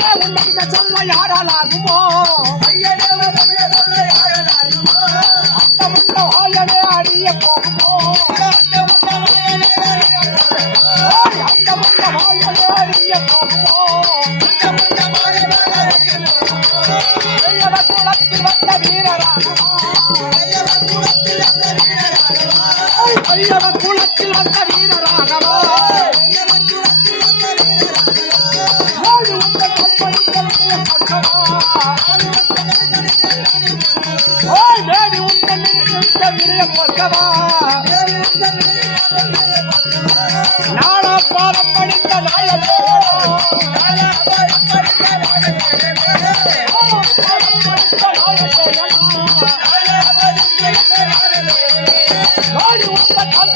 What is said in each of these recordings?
என்ன சொல்ல யாரால் ஆகுமோ? அந்த முன்ன வாயனே அடிய போகுமோ? ஓய், அந்த முன்ன போகுமோ? பெரியவ வந்த வீரராகுமோ ஓய், பெரியவ குலத்தில் வந்த வீரராகவோ நாளா படித்த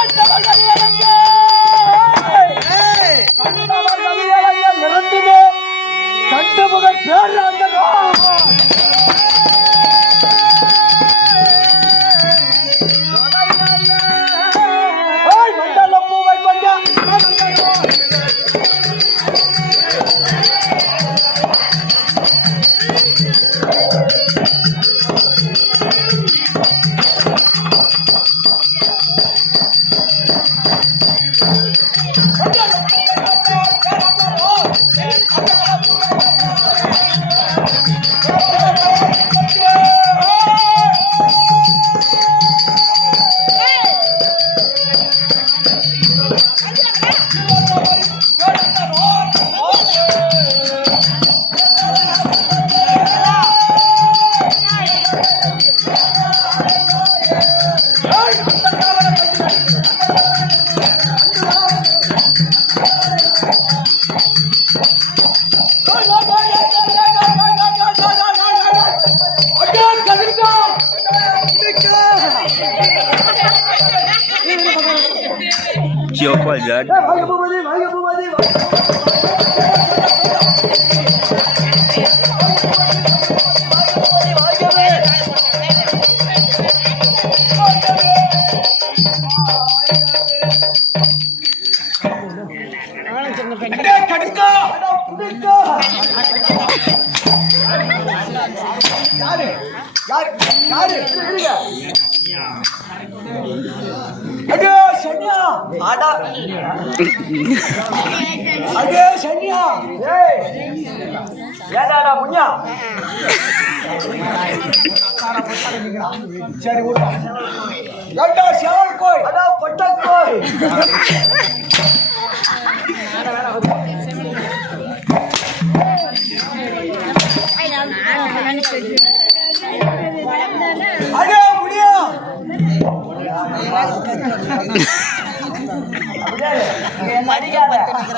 ஓய் அண்டமம் கிடுகிடி இறக்கும் மனமதிக்க கண்டவம் கிடுக்கிறது கண்டு முகம் பேர் அந்த ஓய் மண்டல பூவை Thank you. কি অপল জাট ভাই বুবাদি ভাই বুবাদি खड़का खड़का யாரு? யாரு? அடே சன்யா! ஆடா அடே சன்யா! ஏய். ஏடாடா முன்யா? சரி விடு ஏண்டா சேவல் கோய்? அடா கோய்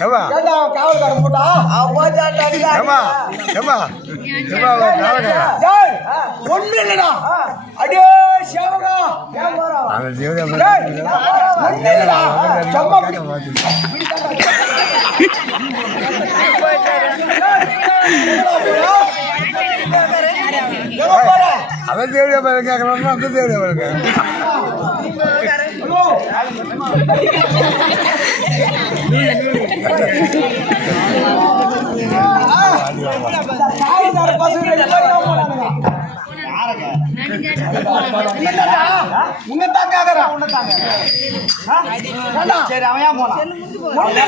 பண்ணேன் ஒரு காட்டு காட்டு Dari ringgit apa? ஏமா காவல்காரன்? போட்டா ஏமா ஏமா ஏமா காலக்காரா ஒண்ணு இல்லடா. அடே சேவகா அந்த ஜீவன ஒண்ணு இல்லடா சும்மா அவன் தேவையா பேர கேட்கலாம் அந்த தேவையா பேருங்க தாய்தார பசங்க உன்னதான் கேக்குறான் உன்னதாங்க சரி அவன் ஏன் போனான் ஒண்ணு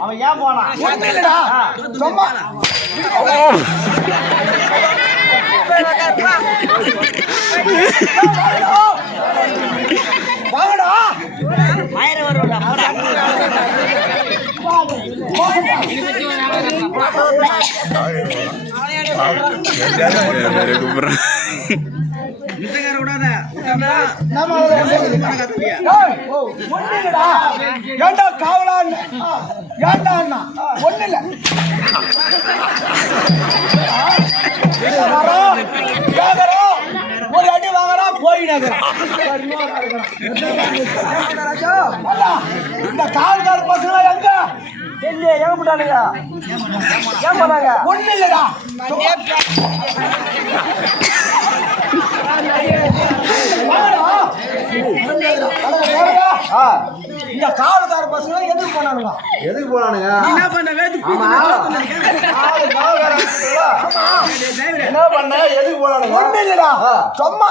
அவன் ஏன் போனான் ஒண்ணு இல்லடா சும்மா வேற ஆயிரம் வரும்ல போடா கூப்பிடுறேன் ஏண்டா காவலான் ஏண்டா அண்ணா? ஒண்ணு இல்ல இந்த காவல்கார பசங்க எங்க? எங்க ஏன் போனாங்க ஒண்ணு இல்லடா. இந்த காவல்கார பசங்க எதுக்கு போனானுங்க? எதுக்கு போனானுங்க? என்ன பண்ண என்ன பண்ண எதுக்கு போனானுங்க? ஒண்ணு இல்லடா. சும்மா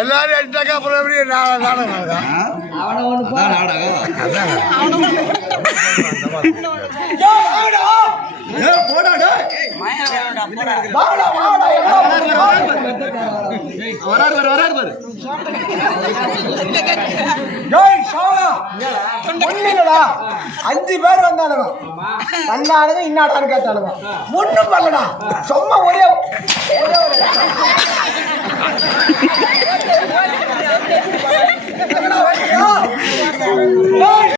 எல்லாரும் அடிச்சாக்கா அப்புறம் எப்படி? நான் நாடகம் நடக்கும் அதாங்க. வாடா அஞ்சு பேர் வந்தானுங்க. வந்தானுங்க இன்னாடான்னு கேட்டானுங்க. ஒண்ணும் பண்ணடா சும்மா ஒரே ஒரே